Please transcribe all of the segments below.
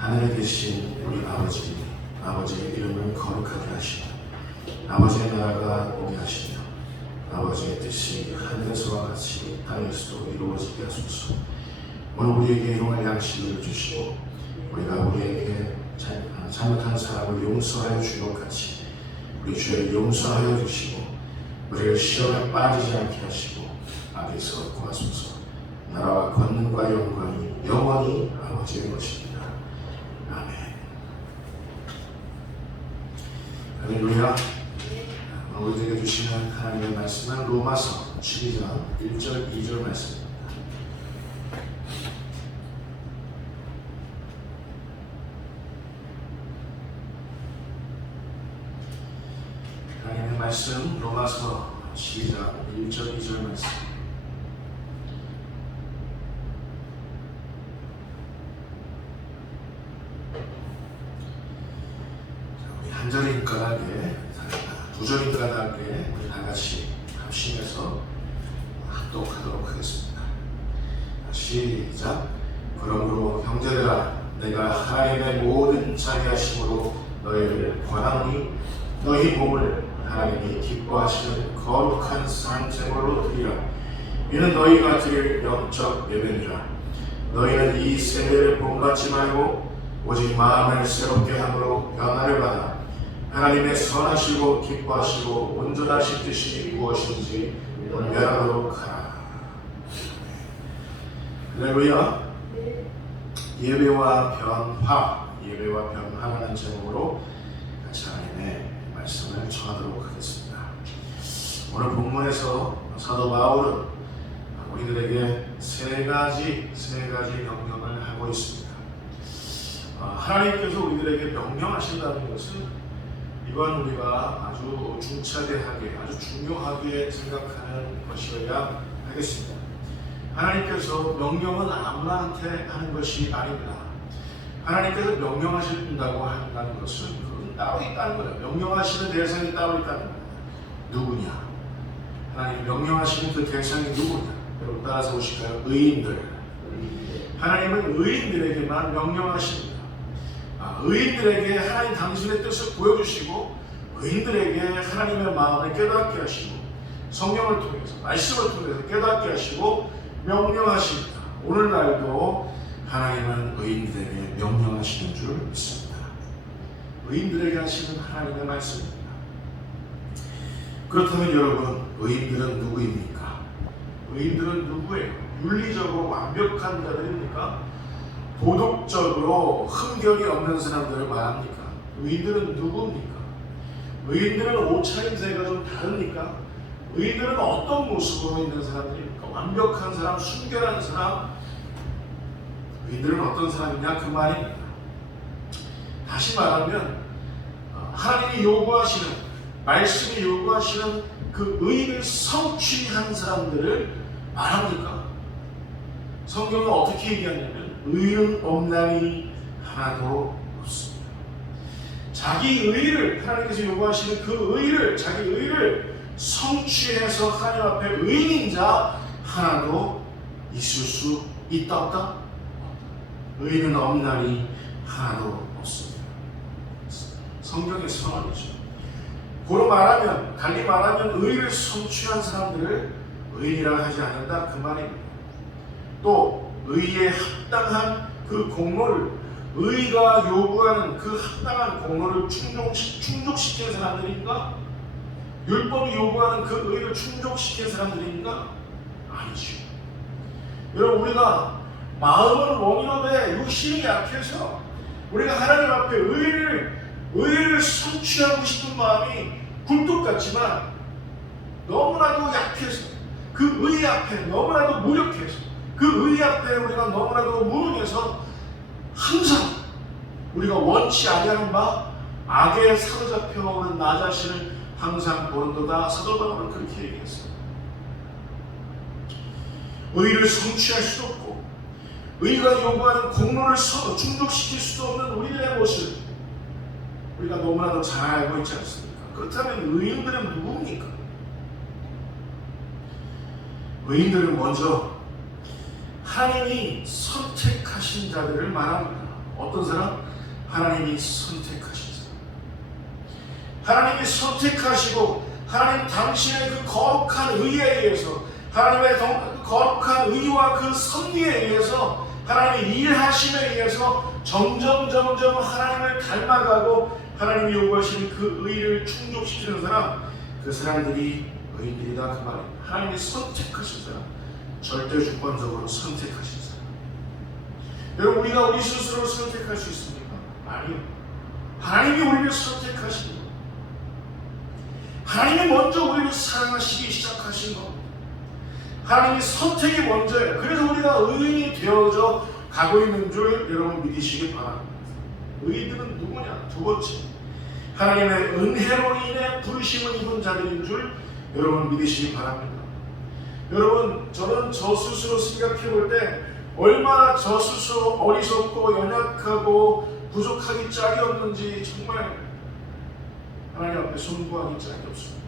하늘에 계신 우리 아버지의 이름을 거룩하게 하시며 아버지의 나라가 오게 하시며 아버지의 뜻이 하늘에서와 같이 땅에서도 이루어지게 하소서. 오늘 우리에게 일용할 양식을 주시고 우리가 우리에게 잘못한 사람을 용서하여 준 것 같이 우리 죄를 용서하여 주시고 우리를 시험에 빠지지 않게 하시고 악에서 구하소서. 나라와 권능과 영광이 영원히 아버지의 것입니다. 아멘. 할렐루야. 우리에게 주시는 하나님의 말씀은 로마서 12장 1절 2절 말씀입니다. 하나님의 말씀 로마서 12장 1절 2절 말씀. 우리 한 절인 까닭에 두 절인 까닭에 우리 다 같이 합심해서 합독하도록 하겠습니다. 시작. 그러므로 형제들아, 내가 하나님의 모든 자비하심으로 너희를 권하노니 너희 몸을 하나님이 기뻐하시는 거룩한 산제물로 드리라. 이는 너희가 드릴 영적 예배니라. 너희는 이 세대를 본받지 말고 오직 마음을 새롭게 함으로 변화를 받아 하나님의 선하시고 기뻐하시고 온전하신 뜻이 무엇인지 분별하도록 하라. 할렐루야. 예배와 변화라는 제목으로 같이 하나님의 말씀을 전하도록 하겠습니다. 오늘 본문에서 사도 바울은 우리들에게 세 가지 명령을 하고 있습니다. 하나님께서 우리들에게 명령하신다는 것은 이건 우리가 아주 중차대하게, 아주 중요하게 생각하는 것이어야 하겠습니다. 하나님께서 명령은 아무나한테 하는 것이 아닙니다. 하나님께서 명령하신다고 한다는 것은 그건 따로 있다는 거예요. 명령하시는 대상이 따로 있다는 거예요. 누구냐? 하나님 명령하시는 그 대상이 누구냐? 여러분 따라서 보실까요? 의인들. 하나님은 의인들에게만 명령하십니다. 의인들에게 하나님 당신의 뜻을 보여주시고 의인들에게 하나님의 마음을 깨닫게 하시고 성령을 통해서 말씀을 통해서 깨닫게 하시고 명령하십니다. 오늘날도 하나님은 의인들에게 명령하시는 줄 믿습니다. 의인들에게 하시는 하나님의 말씀입니다. 그렇다면 여러분, 의인들은 누구입니까? 의인들은 누구예요? 윤리적으로 완벽한 자들입니까? 도덕적으로 흠결이 없는 사람들을 말합니까? 의인들은 누구입니까? 의인들은 옷차림새가 좀 다릅니까? 의인들은 어떤 모습으로 있는 사람들입니까? 완벽한 사람, 순결한 사람. 의인들은 어떤 사람이냐? 그 말입니다. 다시 말하면 하나님이 요구하시는, 말씀이 요구하시는 그 의를 성취한 사람들을 말합니까? 성경은 어떻게 얘기하냐면 의는 없나니 하나도 없습니다. 자기 의를, 하나님께서 요구하시는 그 의를, 자기 의를 성취해서 하나님 앞에 의인인 자 하나도 있을 수 있다 없다? 의는 없나니 하나도 없습니다. 성경의 선언이죠. 고로 말하면, 달리 말하면 의를 성취한 사람들을 의인이라 하지 않는다 그 말입니다. 또 의에 합당한 그 공로를, 의가 요구하는 그 합당한 공로를 충족시킨 사람들인가? 율법이 요구하는 그 의를 충족시킨 사람들인가? 아니죠. 여러분, 우리가 마음은 원인원에 육신이 약해서 우리가 하나님 앞에 의를 성취하고 싶은 마음이 굴뚝 같지만 너무나도 약해서 그 의 앞에 너무나도 무력해서 그 의 앞에 우리가 너무나도 무능해서 항상 우리가 원치 아니하는 바 악에 사로잡혀 오는 나 자신을 항상 보는도다. 사도 바울은 그렇게 얘기했어요. 의를 성취할 수도 없고 의가 요구하는 공로를 충족시킬 수도 없는 우리들의 모습, 우리가 너무나도 잘 알고 있지 않습니까? 그렇다면 의인들은 누굽니까? 의인들은 먼저 하나님이 선택하신 자들을 말합니다. 어떤 사람? 하나님이 선택하신 사람. 하나님이 선택하시고 하나님 당신의 그 거룩한 의에 의해서, 하나님의 거룩한 의와 그 섭리에 의해서, 하나님의 일하심에 의해서 점점 하나님을 닮아가고 하나님이 요구하시는 그 의를 충족시키는 사람, 그 사람들이 의인들이다, 그 말입니다. 하나님이 선택하신 사람, 절대 주권적으로 선택하신 사람. 여러분, 우리가 우리 스스로 선택할 수 있습니까? 아니요. 하나님이 우리를 선택하신 것, 하나님이 먼저 우리를 사랑하시기 시작하신 것, 하나님이 선택이 먼저예요. 그래서 우리가 의인이 되어져 가고 있는 줄 여러분 믿으시기 바랍니다. 의인들은 누구냐? 두 번째, 하나님의 은혜로 인해 부르심을 입은 자들인 줄 여러분 믿으시기 바랍니다. 여러분, 저는 저 스스로 생각해 볼 때 얼마나 저 스스로 어리석고 연약하고 부족하기 짝이 없는지 정말 하나님 앞에 송구하기 짝이 없습니다.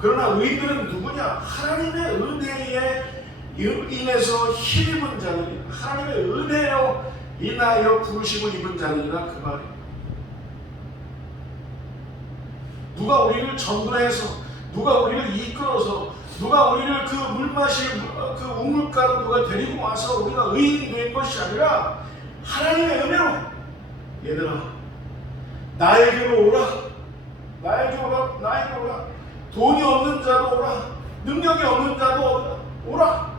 그러나 의인들은 누구냐? 하나님의 은혜에 인해서 힘입은 자들이다. 하나님의 은혜로 인하여 부르심을 입은 자들이다, 그 말입니다. 누가 우리를 전도해서, 누가 우리를 이끌어서, 누가 우리를 그 물 마실 그 우물가로 누가 데리고 와서 우리가 의인이 된 것이 아니라 하나님의 은혜로, 얘들아 나에게로 오라, 나에게로 오라, 나에게로 오라, 돈이 없는 자도 오라, 능력이 없는 자도 오라,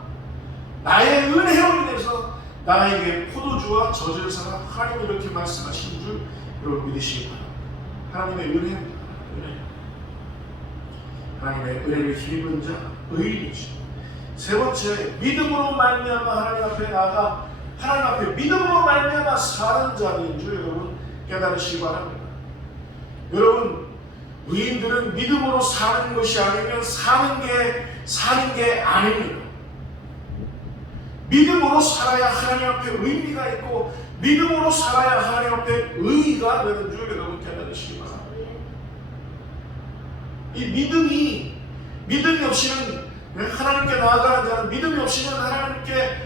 나의 은혜로 인해서 나에게 포도주와 젖을 사라. 하나님이 이렇게 말씀하신 줄 여러분 믿으시기 바랍니다. 하나님의 은혜입니다. 은혜. 하나님의 은혜를 힘입은 자, 의인이죠. 세 번째, 믿음으로 말미암아 하나님 앞에 나아가 하나님 앞에 믿음으로 말미암아 사는 자인 줄 여러분 깨달으시기 바랍니다. 여러분, 의인들은 믿음으로 사는 것이 아니면 사는 게 아닙니다. 믿음으로 살아야 하나님 앞에 의미가 있고, 믿음으로 살아야 하나님 앞에 의의가 되는 줄 여러분 깨달으시기 바랍니다. 이 믿음이 없이는, 하나님께 나아가는 자는 믿음이 없이는 하나님께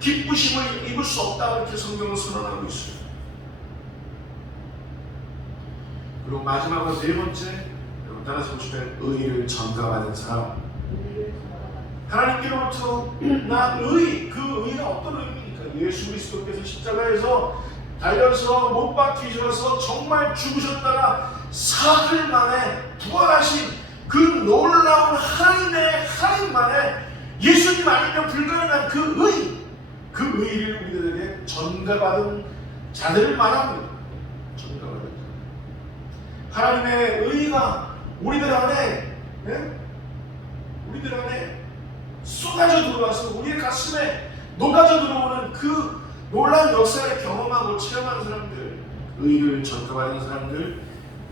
기쁘심을 입을 수 없다, 이렇게 성경은 선언하고 있습니다. 그리고 마지막으로 네 번째, 여러분 따라서 보시면 의의를 전가받은 사람. 하나님께로부터 나 의의, 그 의의는 어떤 의미입니까? 예수 그리스도께서 십자가에서 달려서 못 박히셔서 정말 죽으셨다가 사흘 만에 부활하신 그 놀라운 하나님만의 예수님 아니면 불가능한 그 의의를 우리들에게 전가받은 자들을 말합니다. 전가받은 자. 하나님의 의의가 우리들 안에 쏟아져 들어와서 우리의 가슴에 녹아져 들어오는 그 놀라운 역사를 경험하고 체험하는 사람들, 의의를 전가받은 사람들,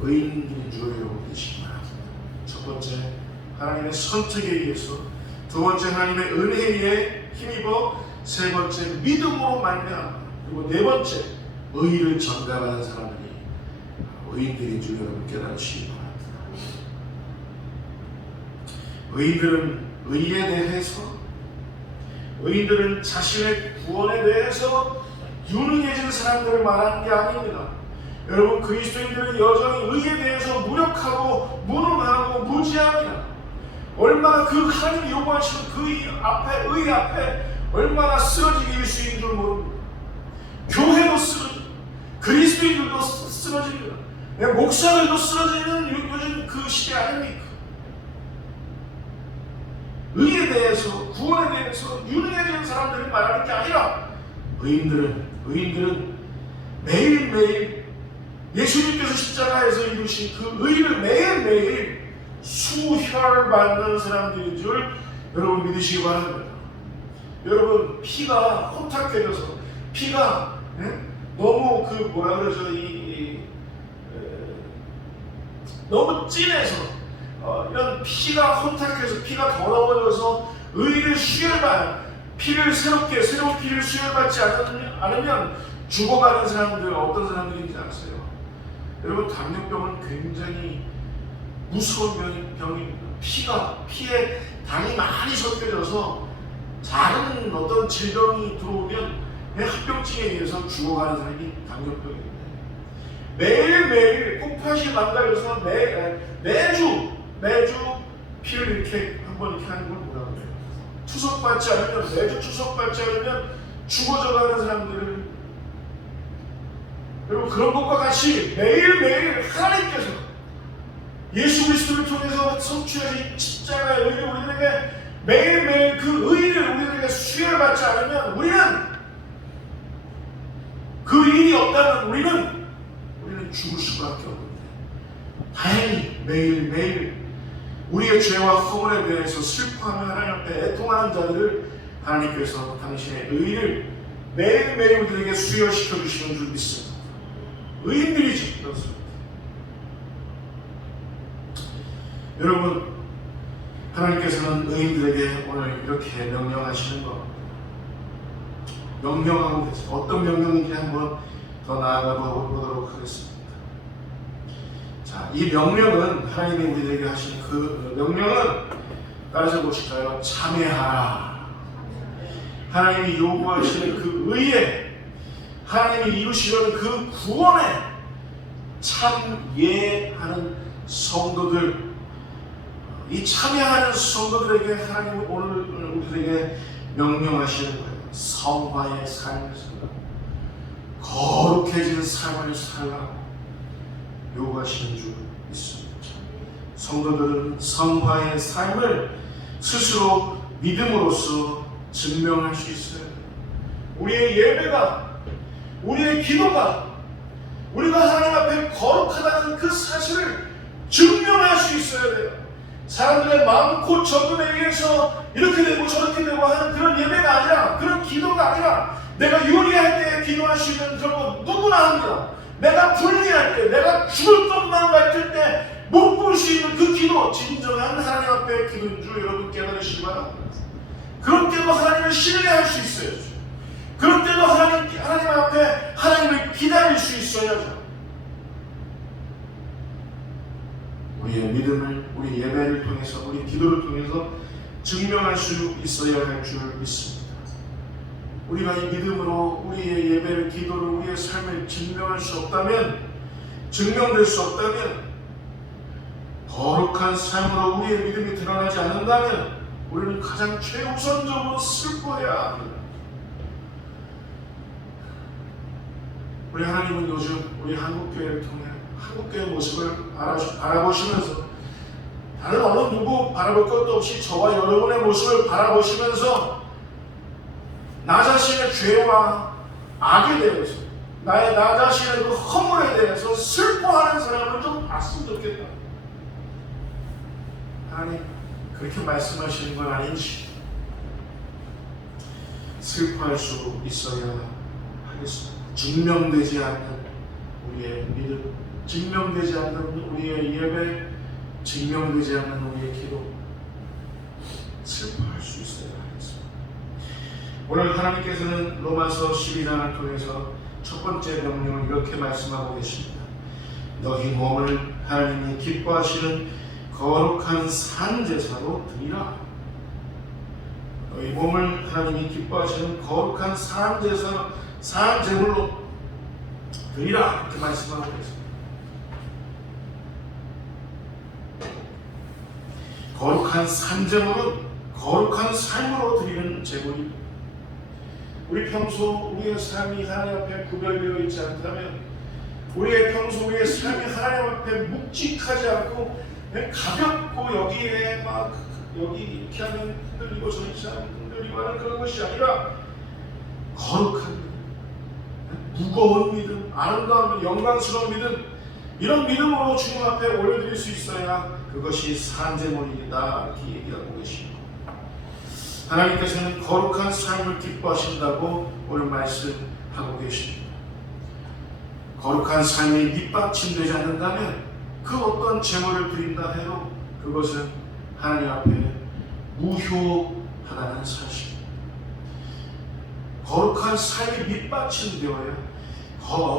의인들인 줄 여러분 믿으시기 바랍니다. 첫 번째, 하나님의 선택에 의해서, 두 번째, 하나님의 은혜에 힘입어, 세 번째, 믿음으로 말미암아, 그리고 네 번째, 의의를 전가받은 사람들이 의인들인 줄 여러분 깨달으시기 바랍니다. 의인들은 자신의 구원에 대해서 유능해진 사람들을 말하는 게 아닙니다. 여러분, 그리스도인들은 여전히 의에 대해서 무력하고 무능하고 무지합니다. 얼마나 그 하나님이 요구하시는 그 의 앞에 얼마나 쓰러지기 일수인 줄 모릅니다. 교회도 쓰러집니다. 그리스도인들도 쓰러집니다. 목사들도 쓰러지는 요즘 그 시대 아닙니까? 의에 대해서, 구원에 대해서 유능해진 사람들이 말하는 게 아니라 의인들은 매일매일 예수님께서 십자가에서 이루신 그 의를 매일매일 수혈받는 사람들인 줄 여러분 믿으시기 바랍니다. 여러분, 피가 혼탁해져서, 피가 너무 너무 진해서, 이런 피가 혼탁해서, 피가 더러워져서 의를 새로운 피를 수혈받지 않으면 죽어가는 사람들, 어떤 사람들인지 아세요? 여러분, 당뇨병은 굉장히 무서운 병입니다. 피에 당이 많이 섞여져서 작은 어떤 질병이 들어오면 합병증에 의해서 죽어가는 사람이 당뇨병입니다. 매일매일 콩팥이 망가져서 매주 피를 이렇게 한번 이렇게 하는 걸 뭐라고 해요? 투석받지 않으면, 매주 투석받지 않으면 죽어져가는 사람들을, 여러분, 그런 것과 같이 매일매일 하나님께서 예수 그리스도를 통해서 성취하신 십자가의 의를 우리들에게 매일매일 그 의를 우리들에게 수여받지 않으면 그 일이 없다면 우리는 죽을 수밖에 없는데, 다행히 매일매일 우리의 죄와 허물에 대해서 슬퍼하며 하나님 앞에 애통하는 자들을 하나님께서 당신의 의를 매일매일 우리들에게 수여시켜 주시는 줄 믿습니다. 의인들이죠. 그렇습니다. 여러분, 하나님께서는 의인들에게 오늘 이렇게 명령하시는 것, 명령하고 계세요. 어떤 명령인지 한번 더 나아가 보도록 하겠습니다. 자, 이 명령은, 하나님이 우리들에게 하신 그 명령은 따라서 보실까요? 참회하라. 하나님이 요구하시는 그 의에, 하나님이 이루시려는 그 구원에 참예하는 성도들, 이 참여하는 성도들에게 하나님은 오늘 우리들에게 명령하시는 거예요. 성화의 삶을 살라, 거룩해지는 삶을 살라고 요구하시는 줄 믿습니다. 성도들은 성화의 삶을 스스로 믿음으로써 증명할 수 있어요. 우리의 예배가, 우리의 기도가, 우리가 하나님 앞에 거룩하다는 그 사실을 증명할 수 있어야 돼요. 사람들의 많고 적음에 의해서 이렇게 되고 저렇게 되고 하는 그런 예배가 아니라, 그런 기도가 아니라, 내가 요리할 때 기도할 수 있는 그런 거 누구나 합니다. 내가 불리할 때, 내가 죽을 것만 같을 때 못 부를 수 있는 그 기도, 진정한 하나님 앞에 기도인 줄 여러분 깨달으시기 바랍니다. 그런 때도 하나님을 신뢰할 수 있어야죠. 그런 때도 하나님 앞에 하나님을 기다릴 수 있어야죠. 우리의 믿음을, 우리 예배를 통해서, 우리 기도를 통해서 증명할 수 있어야 할 줄 믿습니다. 우리가 이 믿음으로 우리의 예배를, 기도를, 우리의 삶을 증명할 수 없다면, 증명될 수 없다면, 거룩한 삶으로 우리의 믿음이 드러나지 않는다면 우리는 가장 최우선적으로 슬퍼해야 합니다. 우리 하나님은 요즘 우리 한국교회를 통해 한국교회 모습을 바라보시면서, 다른 어느 누구 바라볼 것도 없이 저와 여러분의 모습을 바라보시면서 나 자신의 죄와 악에 대해서, 나 자신의 그 허물에 대해서 슬퍼하는 사람을 좀 봤으면 좋겠다. 하나님, 그렇게 말씀하시는 건 아닌지 슬퍼할 수 있어야 하겠습니다. 증명되지 않는 우리의 믿음, 증명되지 않는 우리의 예배, 증명되지 않는 우리의 기도, 슬퍼할 수 있어야 하겠습니다. 오늘 하나님께서는 로마서 12장을 통해서 첫 번째 명령을 이렇게 말씀하고 계십니다. 너희 몸을 하나님이 기뻐하시는 거룩한 산제사로 드리라. 너희 몸을 하나님이 기뻐하시는 거룩한 산제물로 드리라. 이렇게 말씀하고 계십니다. 거룩한 산제물은 거룩한 삶으로 드리는 제물입니다. 우리 평소 우리의 삶이 하나님 앞에 구별되어 있지 않다면, 우리의 평소 우리의 삶이 하나님 앞에 묵직하지 않고 가볍고 여기에 막 여기 이렇게 하면 흔들리고 저렇게 하면 흔들리고 하는 그런 것이 아니라, 거룩한 믿음, 무거운 믿음, 아름다운 믿음, 영광스러운 믿음, 이런 믿음으로 주님 앞에 올려드릴 수 있어야 그것이 산제물이다, 이렇게 얘기하고 계십니다. 하나님께서는 거룩한 삶을 기뻐하신다고 오늘 말씀하고 계십니다. 거룩한 삶이 밑받침되지 않는다면 그 어떤 제물을 드린다 해도 그것은 하나님 앞에 무효하다는 사실입니다. 거룩한 삶이 밑받침되어야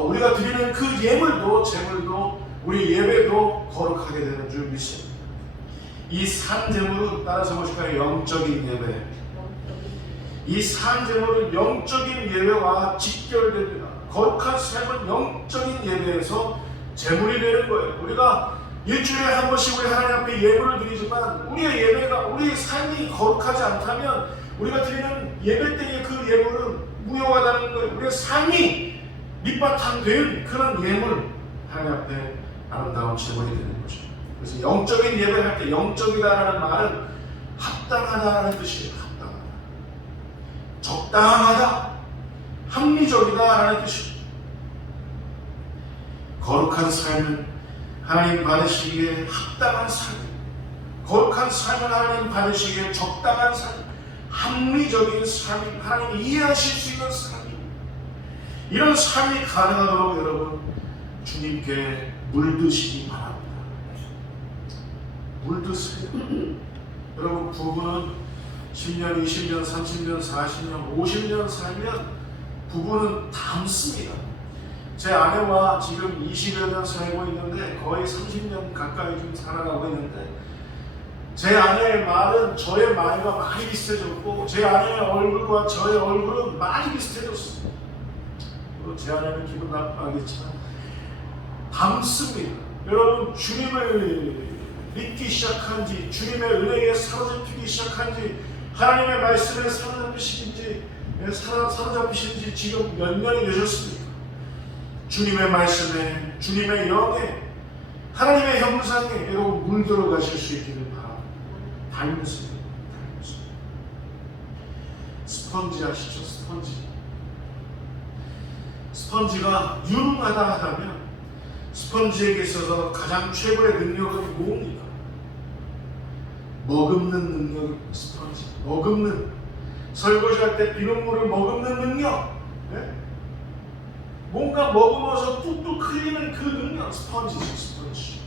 우리가 드리는 그 예물도, 제물도, 우리 예배도 거룩하게 되는 줄 믿습니다. 이 산제물은 따라서 보실까요? 영적인 예배. 이 산제물은 영적인 예배와 직결됩니다. 거룩한 삶은 영적인 예배에서 제물이 되는 거예요. 우리가 일주일에 한 번씩 우리 하나님 앞에 예물을 드리지만 우리의 예배가, 우리의 삶이 거룩하지 않다면 우리가 드리는 예배 때의 그 예물은 무효하다는 거예요. 우리의 삶이 밑바탕 된 그런 예물, 하나님 앞에 아름다운 제물이 되는 거죠. 그래서 영적인 예배할 때 영적이다라는 말은 합당하다라는 뜻이에요. 합당하다, 적당하다, 합리적이다라는 뜻이에요. 거룩한 삶은 하나님 받으시기에 합당한 삶, 거룩한 삶은 하나님 받으시기에 적당한 삶, 합리적인 삶이, 하나님이 이해하실 수 있는 삶이, 이런 삶이 가능하도록 여러분 주님께 물드시기 바랍니다. 물드세요. 여러분, 부부는 10년, 20년, 30년, 40년, 50년 살면 부부는 닮습니다. 제 아내와 지금 20여 년 살고 있는데 거의 30년 가까이 좀 살아가고 있는데, 제 아내의 말은 저의 말과 많이 비슷해졌고 제 아내의 얼굴과 저의 얼굴은 많이 비슷해졌어요. 제 아내는 기분 나빠하겠지만 닮습니다. 여러분, 주님을 믿기 시작한 지, 주님의 은혜에 사로잡히기 시작한 지, 하나님의 말씀에 사로잡히신 지 지금 몇 년이 되셨습니까? 주님의 말씀에, 주님의 영에, 하나님의 형상에 여러분 물들어 가실 수 있기를 바랍니다. 닮으세요. 스펀지 아시죠? 스펀지가 유능하다 하다면 스펀지에게 있어서 가장 최고의 능력은 뭡니까? 머금는 능력입니다. 스펀지, 머금는, 설거지할 때 비눗물을 머금는 능력, 네? 뭔가 머금어서 뚝뚝 흘리는 그 능력, 스펀지죠. 스펀지.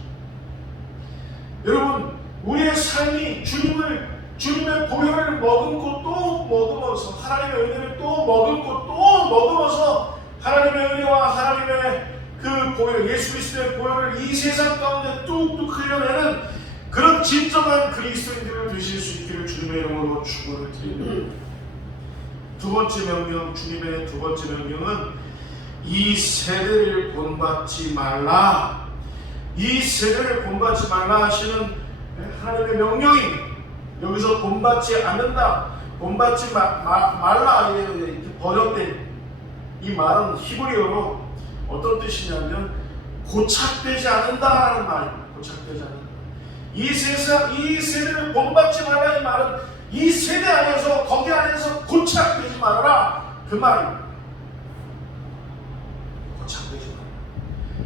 여러분, 우리의 삶이 주님의 보혈을 머금고 또 머금어서, 하나님의 은혜를 또 머금고 또 머금어서 하나님의 은혜와 하나님의 그 보혈, 예수 그리스도의 보혈을 이 세상 가운데 뚝뚝 흘려내는 그런 진정한 그리스도인들을 되실 수 있기를 주님의 이름으로 축원을 드립니다. 두 번째 명령, 주님의 두 번째 명령은 이 세대를 본받지 말라. 이 세대를 본받지 말라 하시는 하나님의 명령입니다. 여기서 본받지 않는다, 본받지 말라 이렇게 번역된 이 말은 히브리어로 어떤 뜻이냐면 고착되지 않는다라는 말입니다. 고착되지 않는다. 이 세대를 본받지 말라 이 말은 이 세대 안에서, 거기 안에서 고착되지 말아라 그 말입니다. 고착되지 말아라.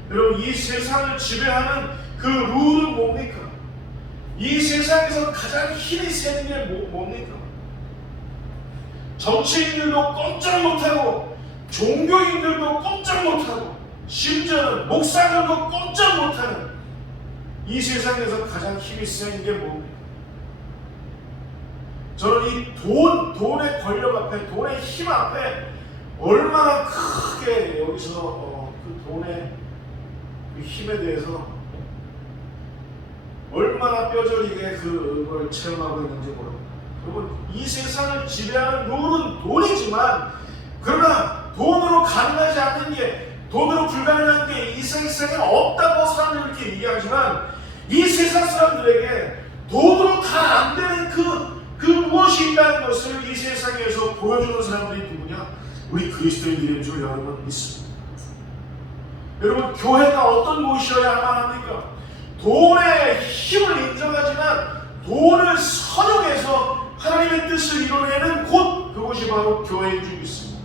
여러분, 이 세상을 지배하는 그 룰은 뭡니까? 이 세상에서 가장 힘이 세는 게 뭡니까? 정치인들도 꼼짝 못하고, 종교인들도 꼼짝 못하고, 심지어는 목사들도 꼼짝 못하는 이 세상에서 가장 힘이 센 게 뭡니까? 저는 이 돈의 권력 앞에, 돈의 힘 앞에 얼마나 크게 여기서 그 돈의 그 힘에 대해서 얼마나 뼈저리게 그걸 체험하고 있는지 모릅니다. 여러분, 이 세상을 지배하는 룰은 돈이지만, 그러나 돈으로 가능하지 않는 게, 돈으로 불가능한 게 이 세상에 없다고 사람들이 이렇게 얘기하지만, 이 세상 사람들에게 돈으로 다 안 되는 그 무엇이 있다는 것을 이 세상에서 보여주는 사람들이 누구냐? 우리 그리스도인들인 줄 여러분 믿습니다. 여러분, 교회가 어떤 곳이어야만 합니까? 돈의 힘을 인정하지만 돈을 선용해서 하나님의 뜻을 이뤄내는 곳, 그곳이 바로 교회인 줄 믿습니다.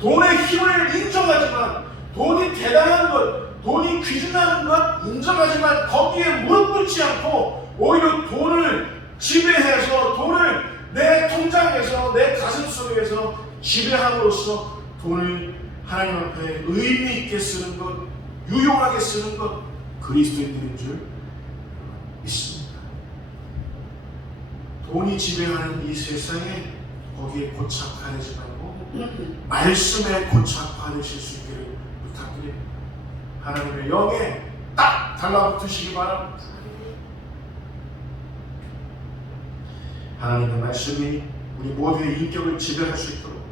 돈의 힘을 인정하지만, 돈이 대단한 것, 돈이 귀중한 것 인정하지만 거기에 무릎 꿇지 않고 오히려 돈을 지배해서, 돈을 내 통장에서, 내 가슴 속에서 지배함으로써 돈을 하나님 앞에 의미 있게 쓰는 것, 유용하게 쓰는 것, 그리스도인들인 줄 믿습니다. 돈이 지배하는 이 세상에 거기에 고착하지 말고 말씀에 고착하실 수 있기를 부탁드립니다. 하나님의 영에 딱 달라붙으시기 바랍니다. 하나님의 말씀이 우리 모두의 인격을 지배할 수 있도록,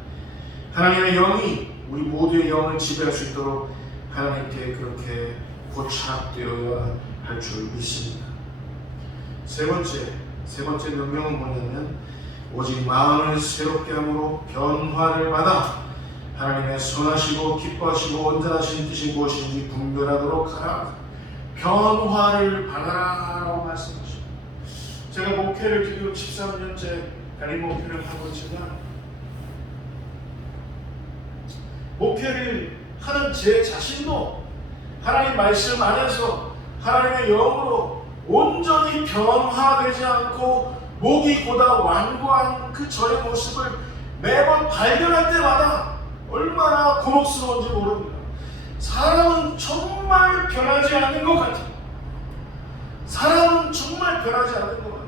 하나님의 영이 우리 모두의 영을 지배할 수 있도록 하나님께 그렇게 고착되어야 할 줄 믿습니다. 세 번째 명령은 뭐냐면 오직 마음을 새롭게 함으로 변화를 받아 하나님의 선하시고 기뻐하시고 온전하신 뜻이 무엇인지 분별하도록 하라. 변화를 받아라라고 말씀하십니다. 제가 목회를 지금 13년째 담임 목회를 하고 있지만 목회를 하는 제 자신도 하나님 말씀 안에서 하나님의 영으로 온전히 변화되지 않고 목이 고다 완고한 그 저의 모습을 매번 발견할 때마다 얼마나 곤혹스러운지 모릅니다. 사람은 정말 변하지 않는 것 같아요. 사람은 정말 변하지 않는 것 같아요.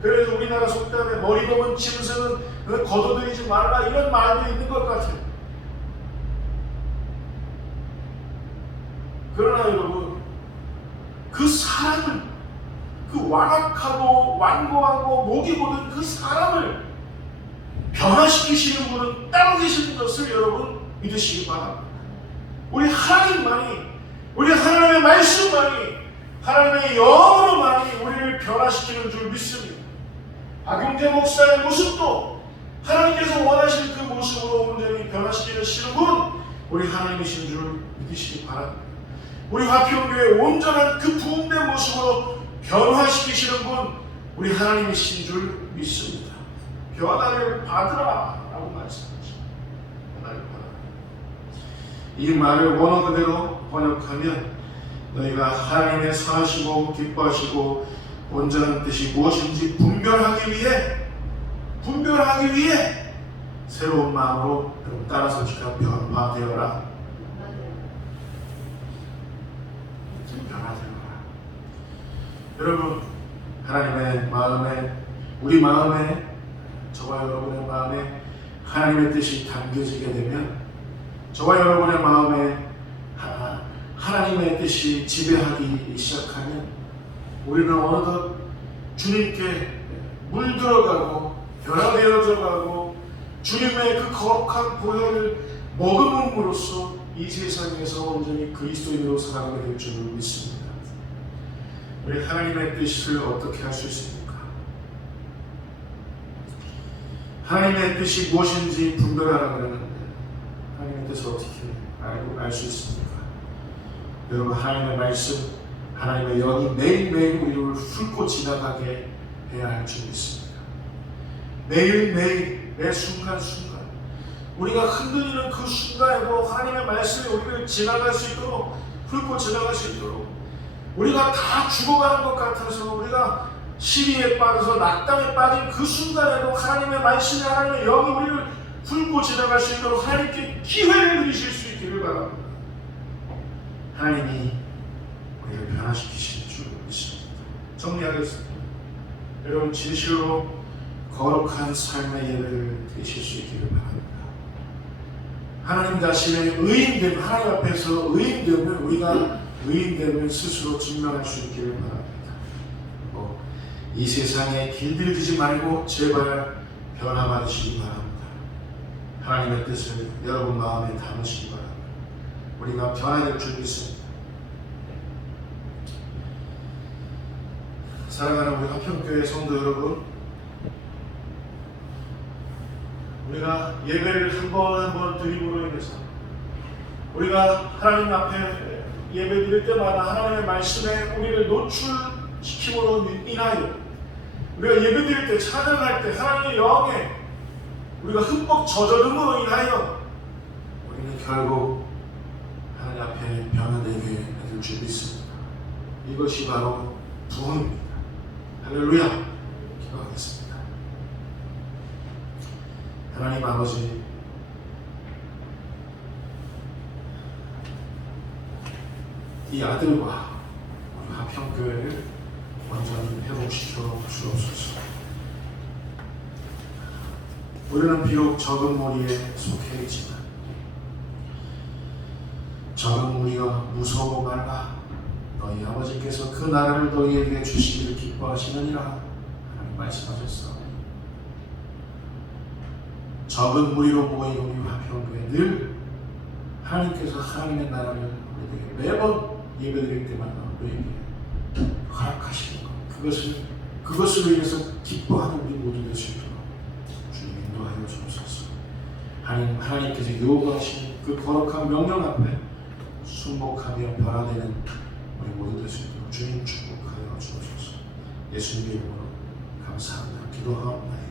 그래서 우리나라 속담에 머리 검은 짐승은 걷어들이지 말라 이런 말도 있는 것 같아요. 그러나 여러분, 그 사람을, 그 완악하고 완고하고 목이 고든 그 사람을 변화시키시는 분은 따로 계시는 것을 여러분 믿으시기 바랍니다. 우리 하나님만이, 우리 하나님의 말씀만이, 하나님의 영으로만이 우리를 변화시키는 줄 믿습니다. 박용재 목사의 모습도 하나님께서 원하시는 그 모습으로 온전히 변화시키시는 분, 우리 하나님이신 줄 믿으시기 바랍니다. 우리 화평교회의 온전한 그 부흥된 모습으로 변화시키시는 분, 우리 하나님이신 줄 믿습니다. 변화를 받으라 라고 말씀하십니다. 변화를 받으라. 이 말을 원어 그대로 번역하면 너희가 하나님의 선하시고 기뻐하시고 온전한 뜻이 무엇인지 분별하기 위해 새로운 마음으로 여러분 따라서 지금 변화되어라. 여러분, 하나님의 마음에, 우리 마음에, 저와 여러분의 마음에 하나님의 뜻이 담겨지게 되면, 저와 여러분의 마음에 하나님의 뜻이 지배하기 시작하면 우리는 어느덧 주님께 물들어가고 변화되어져 가고 주님의 그 거룩한 보혈을 머금음으로써 이 세상에서 온전히 그리스도인으로 살아가게 될 줄 믿습니다. 우리 하나님의 뜻을 어떻게 할 수 있습니까? 하나님의 뜻이 무엇인지 분별하라고 그러는데 하나님의 뜻을 어떻게 알 수 있습니까? 여러분, 하나님의 말씀, 하나님의 영이 매일매일 우리를 훑고 지나가게 해야 할 줄 믿습니다. 매일매일 매 순간순간 우리가 흔들리는 그 순간에도 하나님의 말씀이 우리를 지나갈 수 있도록, 훑고 지나갈 수 있도록, 우리가 다 죽어가는 것 같아서 우리가 시리에 빠져서 낙담에 빠진 그 순간에도 하나님의 말씀이, 하나님의 영이 우리를 훑고 지나갈 수 있도록 하나님께 기회를 주실 수 있기를 바랍니다. 하나님이 우리를 변화시키실 줄 믿습니다. 정리하겠습니다. 여러분, 진실로 거룩한 삶의 예배를 드리실 수 있기를 바랍니다. 하나님 자신의 의인됨, 하나님 앞에서 의인됨을 우리가 의인됨을 스스로 증명할 수 있기를 바랍니다. 이 세상에 길들이지 말고 제발 변화받으시기 바랍니다. 하나님의 뜻을 여러분 마음에 담으시기 바랍니다. 우리가 변화될 줄 믿습니다. 사랑하는 우리 화평교회 성도 여러분, 우리가 예배를 한 번 한 번 드림으로 인해서 우리가 하나님 앞에 예배 드릴 때마다 하나님의 말씀에 우리를 노출시킴으로 인하여 우리가 예배 드릴 때, 찬양할 때 하나님의 영에 우리가 흠뻑 젖어름으로 인하여 우리는 결국 하나님 앞에 변화되게 될 줄 믿습니다. 이것이 바로 부흥입니다. 할렐루야. 기도하겠습니다. 하나님 아버지, 이 아들과 우리 화평교회를 완전히 회복시켜 주옵소서. 우리는 비록 적은 무리에 속해 있지만 적은 무리가 무서워 말라. 너희 아버지께서 그 나라를 너희에게 주시기를 기뻐하시느니라 하나님 말씀하셨사오니 적은 무리로 모인 우리 화평교회 늘 하나님께서 하나님의 나라를 우리에게 매번 예배드릴 때마다 우리에게 허락하시는 것, 그것을 위해서 기뻐하는 우리 모두 될 수 있도록 주님 인도하여 주옵소서. 하나님께서 요구하신 그 거룩한 명령 앞에 순복하며 변화되는 우리 모두 될 수 있도록 주님 축복하여 주옵소서. 예수님의 이름으로 감사합니다. 기도하옵나이다.